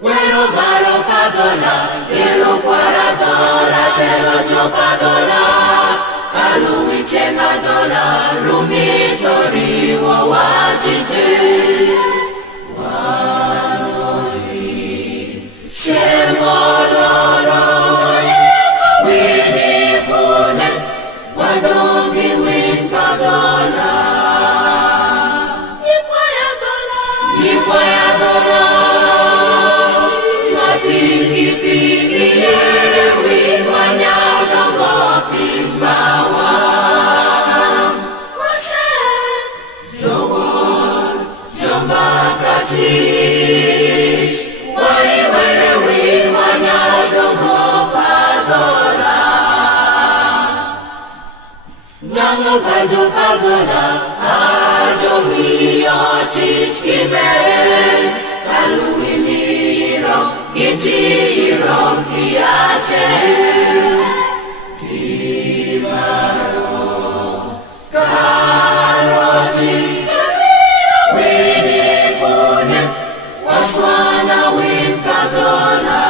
Wero maro padola, yelo kwaradola, telo jo padola, kalu ichena dola, rumi tori wo wajije. Wanoli, shemololo, wini pone, wadongi win padola. Nikwaya dola. Pazo pagola, ajo mio chichime, kalui miro, gitiro kiache, kimaro, karoti, wini pone, waswana win pagola,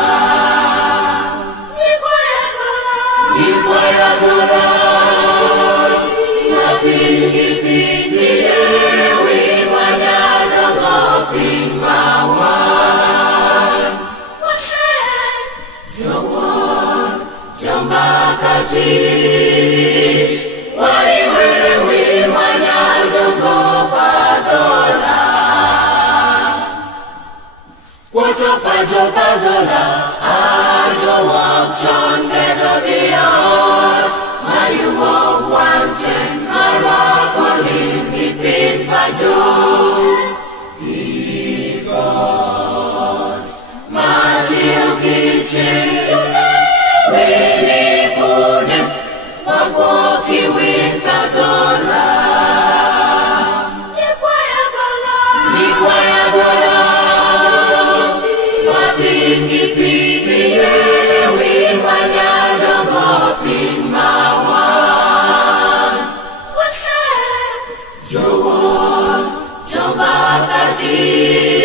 nikwaya dola. Pajo padola, ajo wachon bedodior, mayu wo wanchen marakolim ipin pajo. Because machil kitchen, wini pune, wakoki win padola. Nikwaya dola. Jawon, jomba kaji.